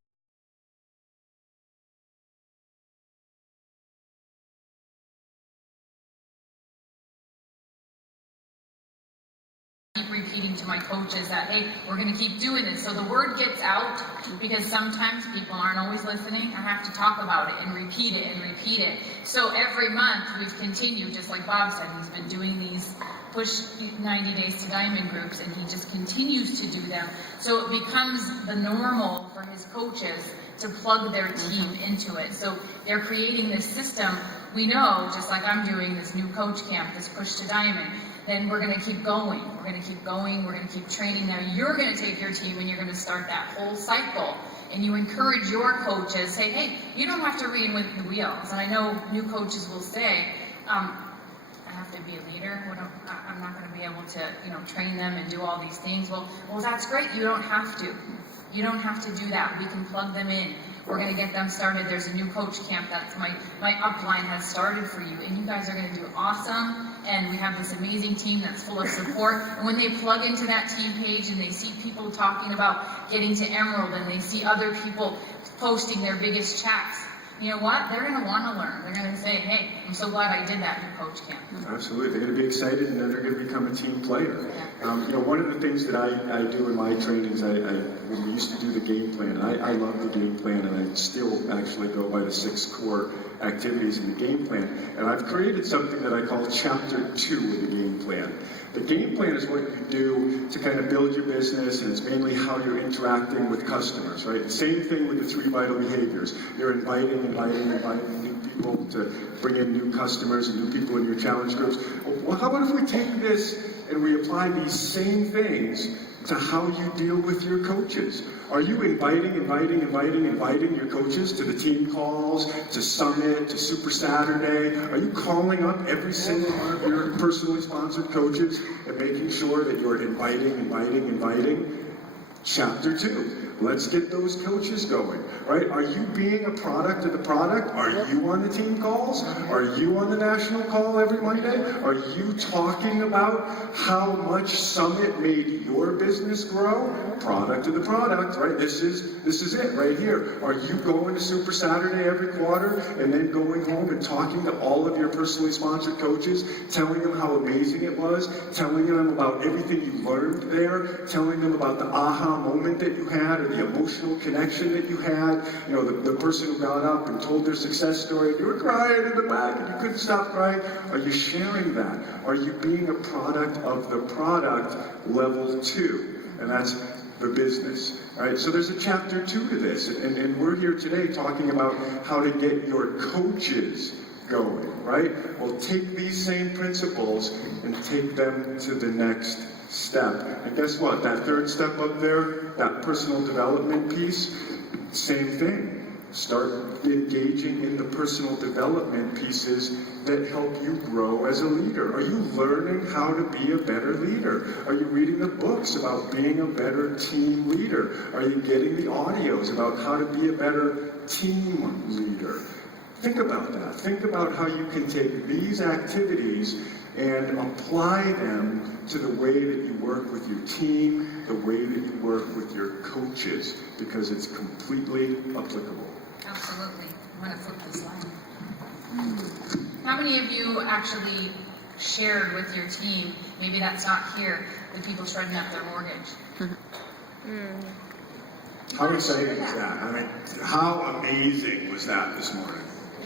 repeating to my coaches that, hey, we're going to keep doing this. So the word gets out, because sometimes people aren't always listening. I have to talk about it and repeat it and repeat it. So every month we've continued, just like Bob said, he's been doing these push 90 days to diamond groups, and he just continues to do them. So it becomes the normal for his coaches to plug their team into it. So they're creating this system. We know, just like I'm doing this new coach camp, this push to diamond, then we're going to keep going. We're going to keep going. We're going to keep training. Now you're going to take your team and you're going to start that whole cycle. And you encourage your coaches, say, hey, you don't have to reinvent the wheels. And I know new coaches will say, I have to be a leader. I'm not going to be able to, train them and do all these things. Well, that's great. You don't have to. You don't have to do that. We can plug them in. We're going to get them started. There's a new coach camp that's my upline has started for you. And you guys are going to do awesome. And we have this amazing team that's full of support. And when they plug into that team page and they see people talking about getting to Emerald, and they see other people posting their biggest checks, you know what? They're going to want to learn. They're going to say, hey, I'm so glad I did that new coach camp. Absolutely. They're going to be excited, and then they're going to become a team player. One of the things that I do in my trainings, when we used to do the game plan, I love the game plan, and I still actually go by the 6 core activities in the game plan. And I've created something that I call Chapter 2 of the game plan. The game plan is what you do to kind of build your business, and it's mainly how you're interacting with customers, right? Same thing with the 3 vital behaviors. You're inviting new people to bring in new customers and new people in your challenge groups. Well, how about if we take this and we apply these same things to how you deal with your coaches? Are you inviting your coaches to the team calls, to Summit, to Super Saturday? Are you calling up every single one of your personally sponsored coaches and making sure that you're inviting? Chapter 2. Let's get those coaches going, right? Are you being a product of the product? Are you on the team calls? Are you on the national call every Monday? Are you talking about how much Summit made your business grow? Product of the product, right? This is it right here. Are you going to Super Saturday every quarter and then going home and talking to all of your personally sponsored coaches, telling them how amazing it was, telling them about everything you learned there, telling them about the aha moment that you had, or the emotional connection that you had, the person who got up and told their success story, you were crying in the back and you couldn't stop crying? Are you sharing that? Are you being a product of the product level 2? And that's the business. All right, so there's a Chapter 2 to this, and we're here today talking about how to get your coaches going, right? Well, take these same principles and take them to the next step. And guess what? That 3rd step up there, that personal development piece, same thing. Start engaging in the personal development pieces that help you grow as a leader. Are you learning how to be a better leader? Are you reading the books about being a better team leader? Are you getting the audios about how to be a better team leader? Think about that. Think about how you can take these activities and apply them to the way that you work with your team, the way that you work with your coaches, because it's completely applicable. Absolutely. I'm going to flip this slide. How many of you actually shared with your team? Maybe that's not here, the people shredding up their mortgage. How exciting is that? I mean, how amazing was that this morning?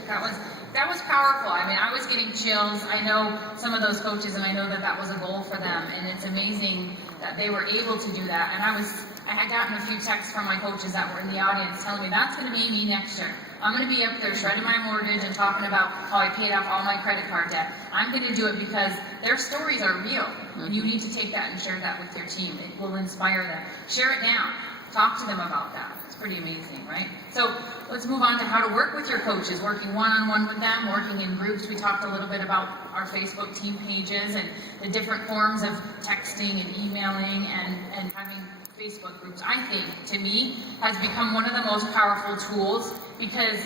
That was powerful. I mean, I was getting chills. I know some of those coaches, and I know that that was a goal for them, and it's amazing that they were able to do that. And I had gotten a few texts from my coaches that were in the audience telling me, that's going to be me next year. I'm going to be up there shredding my mortgage and talking about how I paid off all my credit card debt. I'm going to do it because their stories are real, and you need to take that and share that with your team. It will inspire them. Share it now. Talk to them about that. It's pretty amazing, right? So let's move on to how to work with your coaches, working one-on-one with them, working in groups. We talked a little bit about our Facebook team pages and the different forms of texting and emailing and having Facebook groups. I think, to me, has become one of the most powerful tools because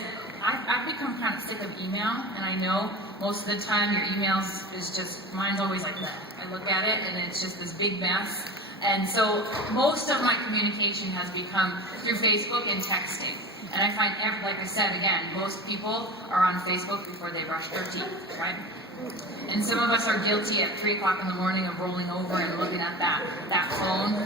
I've become kind of sick of email, and I know most of the time your emails is just, mine's always like that. I look at it and it's just this big mess. And so most of my communication has become through Facebook and texting. And I find, like I said, again, most people are on Facebook before they brush their teeth, right? And some of us are guilty at 3 o'clock in the morning of rolling over and looking at that phone.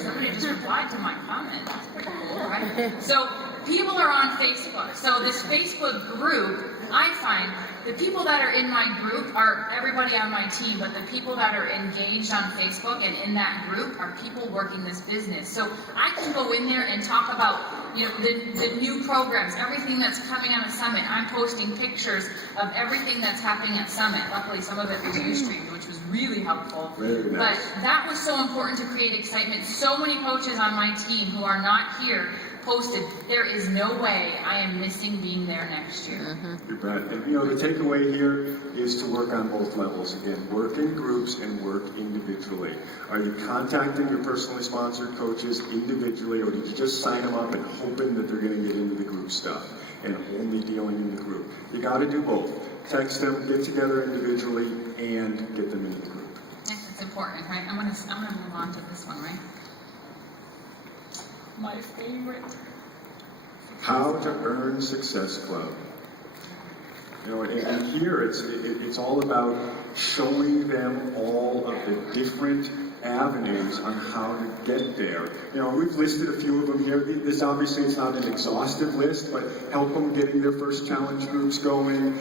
Somebody just replied to my comment. That's pretty cool, right? So people are on Facebook. So this Facebook group, I find the people that are in my group are everybody on my team, but the people that are engaged on Facebook and in that group are people working this business. So I can go in there and talk about, the new programs, everything that's coming on a summit. I'm posting pictures of everything that's happening at Summit. Luckily, some of it was Ustreamed, which was really helpful. Very nice. But that was so important to create excitement. So many coaches on my team who are not here posted, there is no way I am missing being there next year. You bet. And the takeaway here is to work on both levels. Again, work in groups and work individually. Are you contacting your personally sponsored coaches individually, or did you just sign them up and hoping that they're going to get into the group stuff and only dealing in the group? You got to do both. Text them, get together individually, and get them into the group. Yes, it's important, right? I'm gonna move on to this one, right? My favorite. How to earn Success Club. And here it's all about showing them all of the different avenues on how to get there. We've listed a few of them here. This obviously is not an exhaustive list, but help them getting their first challenge groups going,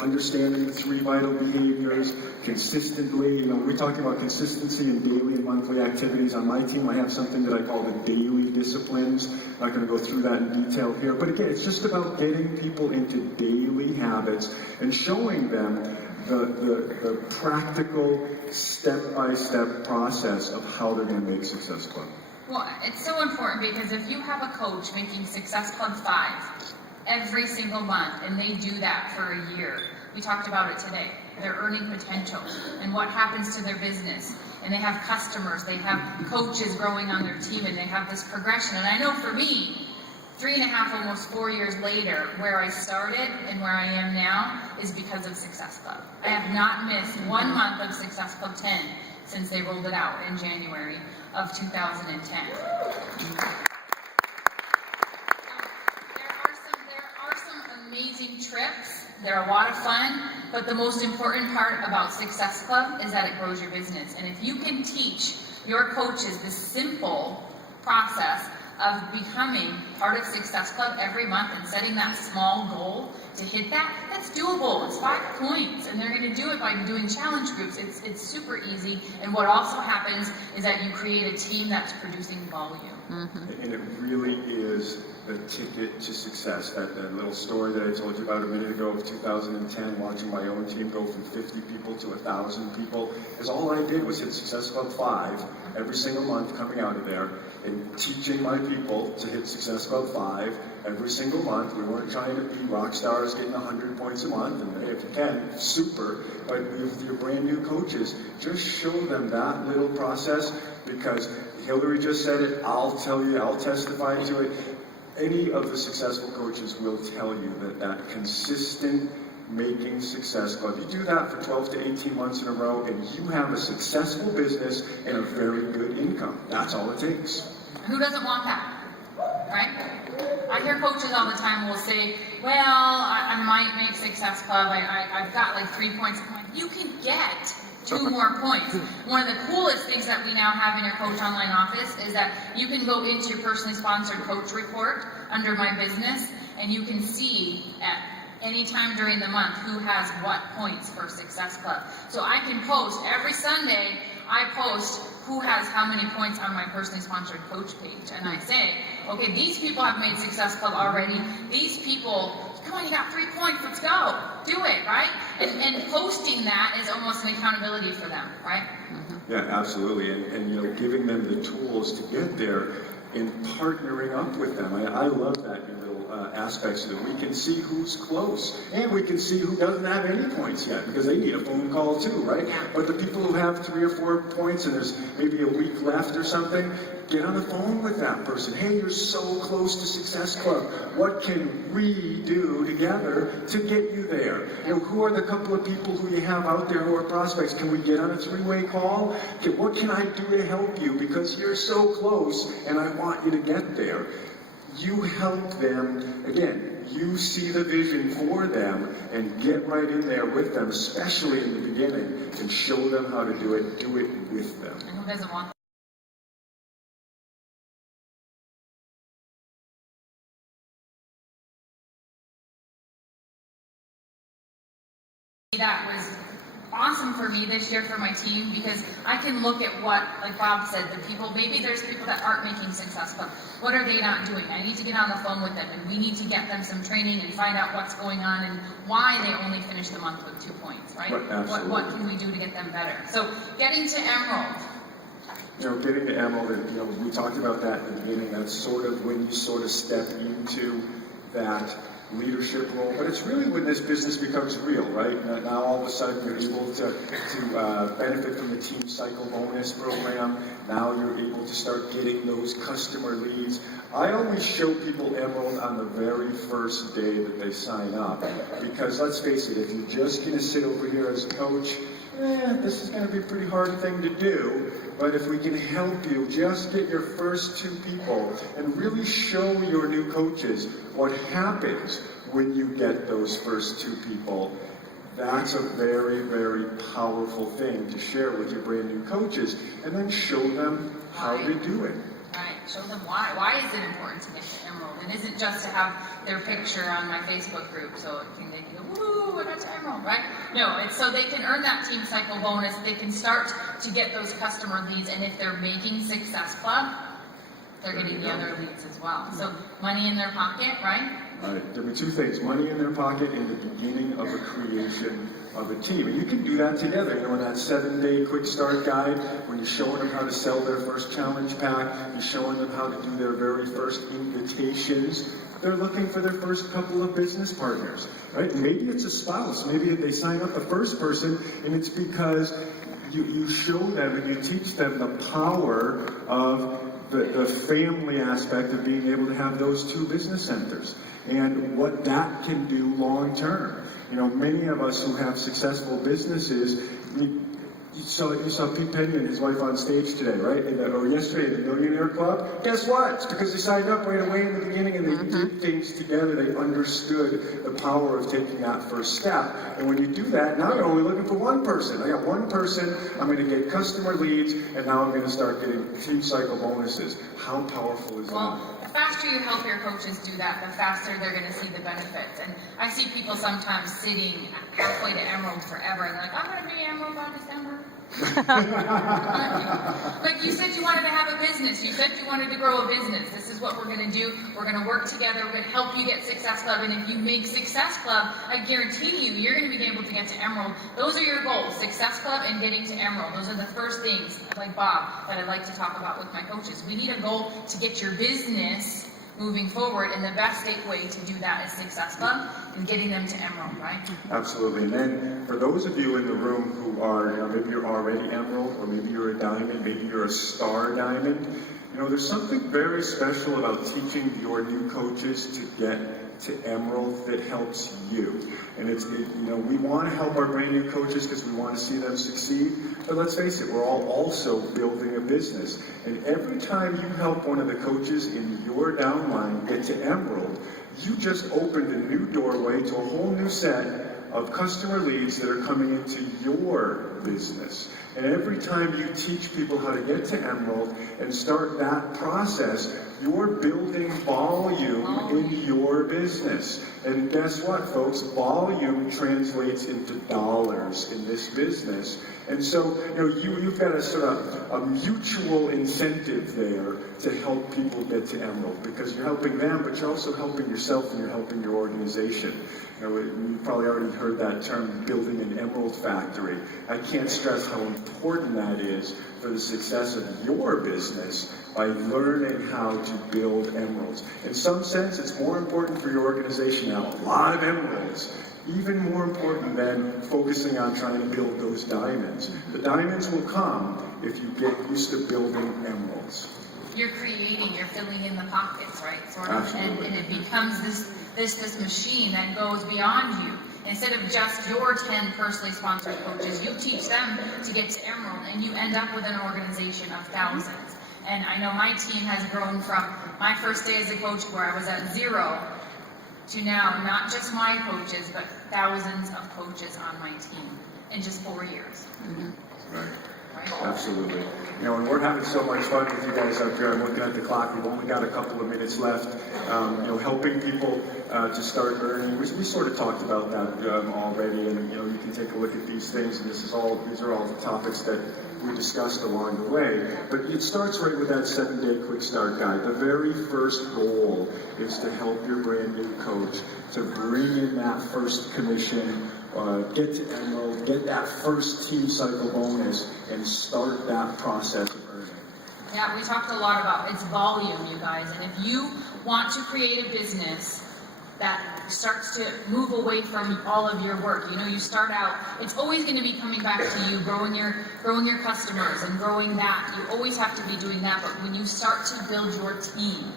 understanding the 3 vital behaviors, consistently, we're talking about consistency in daily and monthly activities. On my team, I have something that I call the daily disciplines. I'm not going to go through that in detail here, but again, it's just about getting people into daily habits and showing them the practical, step-by-step process of how they're going to make Success Club. Well, it's so important because if you have a coach making Success Club 5 every single month, and they do that for a year, we talked about it today, their earning potential and what happens to their business, and they have customers, they have coaches growing on their team, and they have this progression. And I know for me, 3.5, almost 4 years later, where I started and where I am now is because of Success Club. I have not missed 1 month of Success Club 10 since they rolled it out in January of 2010. There are some amazing trips. They're a lot of fun, but the most important part about Success Club is that it grows your business. And if you can teach your coaches the simple process of becoming part of Success Club every month and setting that small goal to hit that's doable. It's 5 points, and they're going to do it by doing challenge groups. It's super easy, and what also happens is that you create a team that's producing volume. And it really is the ticket to success. That little story that I told you about a minute ago of 2010, watching my own team go from 50 people to 1,000 people, is all I did was hit Success Club 5 every single month coming out of there, and teaching my people to hit Success Club 5 every single month. We weren't trying to be rock stars getting 100 points a month, and if you can, super. But if you're brand new coaches, just show them that little process, because Hilary just said it, I'll tell you, I'll testify to it. Any of the successful coaches will tell you that consistent making Success Club. You do that for 12 to 18 months in a row, and you have a successful business and a very good income. That's all it takes. Who doesn't want that, right? I hear coaches all the time will say, well, I might make Success Club, I've got like 3 points. I'm like, you can get 2 more points. One of the coolest things that we now have in your Coach Online office is that you can go into your personally sponsored coach report under My Business, and you can see at any time during the month who has what points for Success Club. So I can post every Sunday, I post who has how many points on my personally sponsored coach page. And I say, okay, these people have made Success Club already. These people, come on, you got 3 points, let's go. Do it, right? And posting that is almost an accountability for them, right? Yeah, absolutely. And you know, giving them the tools to get there and partnering up with them. I love that, you know, aspects of it. We can see who's close, and we can see who doesn't have any points yet, because they need a phone call too, right? But the people who have 3 or 4 points and there's maybe a week left or something, get on the phone with that person. Hey, you're so close to Success Club. What can we do together to get you there? You know, who are the couple of people who you have out there who are prospects? Can we get on a 3-way call? What can I do to help you? Because you're so close and I want you to get there. You help them, again, you see the vision for them and get right in there with them, especially in the beginning, and show them how to do it with them. And who doesn't want that was awesome for me this year for my team, because I can look at what, like Bob said, the people, maybe there's people that aren't making Success Club. What are they not doing? I need to get on the phone with them, and we need to get them some training and find out what's going on and why they only finished the month with 2 points, right? What can we do to get them better? So getting to Emerald. You know, getting to Emerald, and you know, we talked about that in the beginning. That's sort of when you sort of step into that leadership role, but it's really when this business becomes real, right? Now all of a sudden you're able to benefit from the team cycle bonus program. Now you're able to start getting those customer leads. I always show people Emerald on the very first day that they sign up, because let's face it, if you're just going to sit over here as a coach, this is going to be a pretty hard thing to do. But if we can help you just get your first 2 people and really show your new coaches what happens when you get those first 2 people, that's a very, very powerful thing to share with your brand new coaches, and then show them how to do it. Right, show them why. Why is it important to get to Emerald? It isn't just to have their picture on my Facebook group so they can go, woo, I got to Emerald, right? No, it's so they can earn that team cycle bonus. They can start to get those customer leads, and if they're making Success Club, they're getting the other leads as well. So money in their pocket, right? Right. There were 2 things: money in their pocket and the beginning of a creation of a team. And you can do that together. You know, in that 7-day quick start guide, when you're showing them how to sell their first challenge pack, you're showing them how to do their very first invitations. They're looking for their first couple of business partners, right? Maybe it's a spouse. Maybe they sign up the first person, and it's because you show them and you teach them the power of the family aspect of being able to have those 2 business centers and what that can do long term. You know, many of us who have successful businesses, you saw Pete Penny and his wife on stage today, right? Or yesterday at the Millionaire Club. Guess what? It's because they signed up right away in the beginning and they did things together. They understood the power of taking that first step. And when you do that, now you're only looking for 1 person. I got 1 person, I'm going to get customer leads, and now I'm going to start getting team cycle bonuses. How powerful is that? The faster you help your coaches do that, the faster they're going to see the benefits. And I see people sometimes sitting halfway to Emerald forever, and they're like, I'm going to be Emerald by December. Like you said, you wanted to have a business. You said you wanted to grow a business. This is what we're going to do. We're going to work together. We're going to help you get Success Club. And if you make Success Club, I guarantee you're going to be able to get to Emerald. Those are your goals, Success Club and getting to Emerald. Those are the first things, like Bob, that I like to talk about with my coaches. We need a goal to get your business moving forward, and the best way to do that is Success Club and getting them to Emerald, right? Absolutely. And then for those of you in the room who are, you know, maybe you're already Emerald, or maybe you're a Diamond, maybe you're a Star Diamond, you know, there's something very special about teaching your new coaches to get to Emerald that helps you. And we want to help our brand new coaches because we want to see them succeed. But let's face it, we're all also building a business. And every time you help one of the coaches in your downline get to Emerald, you just opened a new doorway to a whole new set of customer leads that are coming into your business. And every time you teach people how to get to Emerald and start that process, you're building volume in your business. And guess what, folks? Volume translates into dollars in this business. And so, you've got a sort of a mutual incentive there to help people get to Emerald, because you're helping them, but you're also helping yourself and you're helping your organization. You've probably already heard that term, building an Emerald factory. I can't stress how important that is for the success of your business by learning how to build emeralds. In some sense, it's more important for your organization to have a lot of emeralds, even more important than focusing on trying to build those diamonds. The diamonds will come if you get used to building emeralds. You're creating, you're filling in the pockets, right? Sort of, and it becomes this machine that goes beyond you. Instead of just your 10 personally sponsored coaches, you teach them to get to Emerald, and you end up with an organization of thousands. And I know my team has grown from my first day as a coach, where I was at 0, to now not just my coaches, but thousands of coaches on my team in just 4 years. Right. Absolutely. And we're having so much fun with you guys out there. I'm looking at the clock. We've only got a couple of minutes left. Helping people to start earning. We sort of talked about that already, and you can take a look at these things. And these are all the topics that we discussed along the way. But it starts right with that 7-day quick start guide. The very first goal is to help your brand new coach to bring in that first commission. Get to Emerald, get that first team cycle bonus, and start that process of earning. Yeah, we talked a lot about it's volume, you guys. And if you want to create a business that starts to move away from all of your work, you start out, it's always going to be coming back to you, growing your customers and growing that. You always have to be doing that. But when you start to build your team,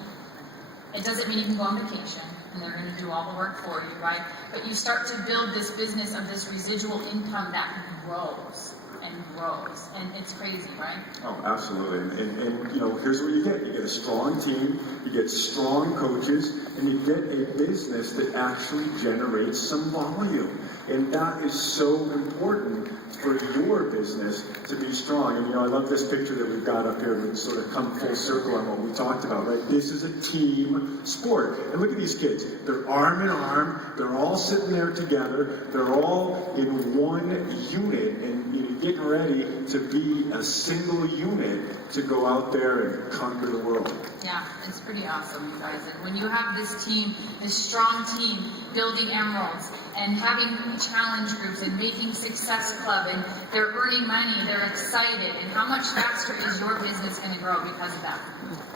it doesn't mean you can go on vacation and they're going to do all the work for you, right? But you start to build this business of this residual income that grows and grows, and it's crazy, right? Oh, absolutely. And here's what you get. You get a strong team, you get strong coaches, and you get a business that actually generates some volume. And that is so important for your business to be strong. And I love this picture that we've got up here to sort of come full circle on what we talked about, right? This is a team sport. And look at these kids. They're arm in arm. They're all sitting there together. They're all in one unit, and getting ready to be a single unit to go out there and conquer the world. Yeah, it's pretty awesome, you guys. And when you have this team, this strong team, building emeralds and having challenge groups and making success club, and they're earning money, they're excited, and how much faster is your business going to grow because of that?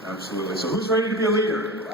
Absolutely. So who's ready to be a leader?